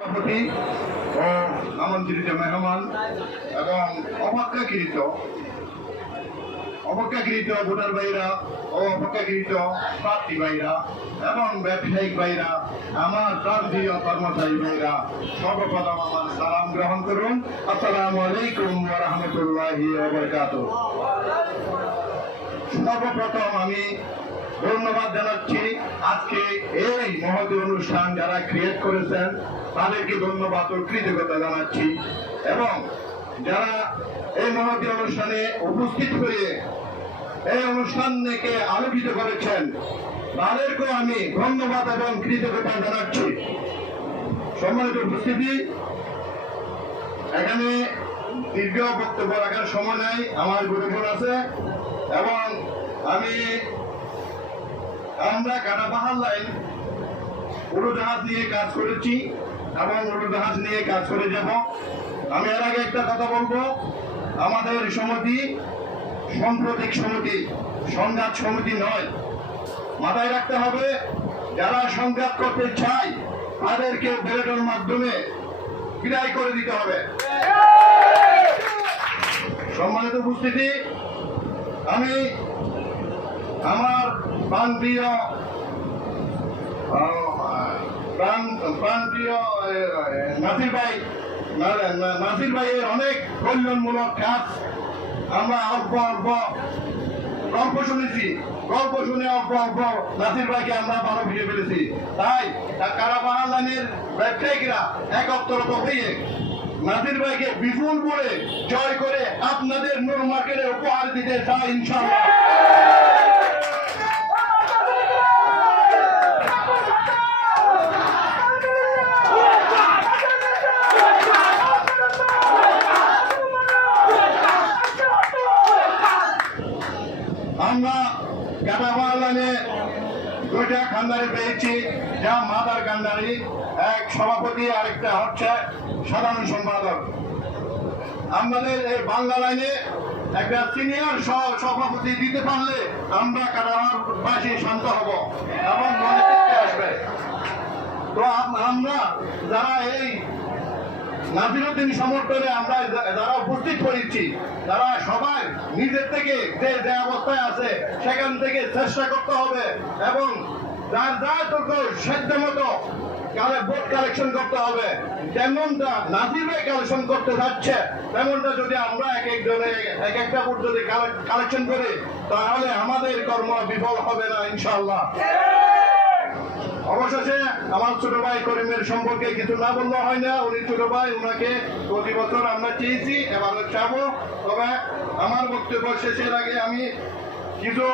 সভাপতি ও আমন্ত্রিত মেহমান এবং অপেক্ষাকৃত ভোটার ভাইরা ও অপেক্ষাকৃত প্রার্থী ভাইরা এবং ব্যবসায়িক ভাইরা, আমার প্রান্তীয় কর্মচারী ভাইরা, সর্বপ্রথম আমার সালাম গ্রহণ করুন। আসসালামু আলাইকুম ওয়া রাহমাতুল্লাহি ওয়া বারাকাতুহু। সর্বপ্রথম আমি ধন্যবাদ জানাচ্ছি আজকে এই মহৎ অনুষ্ঠান যারা ক্রিয়েট করেছেন তাদেরকে ধন্যবাদ ও কৃতজ্ঞতা জানাচ্ছি, এবং যারা এই মহৎ অনুষ্ঠানে উপস্থিত হয়ে এই অনুষ্ঠানকে আলোকিত করেছেন তাদেরকেও আমি ধন্যবাদ এবং কৃতজ্ঞতা জানাচ্ছি। সম্মানিত উপস্থিতি, এখানে দীর্ঘ বক্তব্য রাখার সময় নাই, আমার গুরুজন আছে এবং আমরা কাটাপাহাড় লাইন উড়োজাহাজ নিয়ে কাজ করেছি এবং উড়োজাহাজ নিয়ে কাজ করে যাব। আমি এর আগে একটা কথা বলবো, আমাদের সমিতি সাম্প্রতিক সমিতি, সংঘাত সমিতি নয়। মাথায় রাখতে হবে, যারা সংঘাত করতে চায় তাদেরকে ব্যালটের মাধ্যমে বিদায় করে দিতে হবে। সম্মানিত উপস্থিতি, আমি আমার প্রান্তীয় নাসির ভাইয়ের অনেক কল্যাণমূলক কাজ আমরা গল্প শুনেছি, গল্প শুনে অল্প নাসির ভাইকে আমরা ভালো ভিড়ে ফেলেছি। তাই কাটাপাহাড় লাইনের ব্যবসায়িকরা একত্রত হয়ে নাসির ভাইকে বিপুল করে জয় করে আপনাদের নূর মার্কেটে উপহার দিতে চাই ইনশাআল্লাহ। আমরা কাটাপাহাড় লাইনে দুইটা কান্ডারি পেয়েছি, যা মাদার কান্ডারি, এক সভাপতি আরেকটা হচ্ছে সাধারণ সম্পাদক। আমাদের এই বাংলা লাইনে একটা সিনিয়র সভাপতি দিতে পারলে আমরা কাটাপাহাড়বাসী শান্ত হব এবং মনে দেখতে আসবে। তো আমরা যারা এই নাসিরউদ্দিন সমর্থনে আমরা যারা উপস্থিত হয়েছি, তারা সবাই নিজের থেকে যে অবস্থায় আছে সেখান থেকে চেষ্টা করতে হবে এবং যার সাধ্য মতো ভোট কালেকশন করতে হবে। যেমনটা নাসির ভাই কালেকশন করতে যাচ্ছে তেমনটা যদি আমরা এক একটা ভোট যদি কালেকশন করি তাহলে আমাদের কর্ম বিফল হবে না ইনশাআল্লাহ। অবশেষে আমার ছোট ভাই করিমের সম্পর্কে কিছু না বললে হয় না। উনি ছোট ভাই, উনাকে প্রতি বছর আমরা চেয়েছি, এবার চাবো। তবে আমার বক্তব্য শেষের আগে আমি কিছু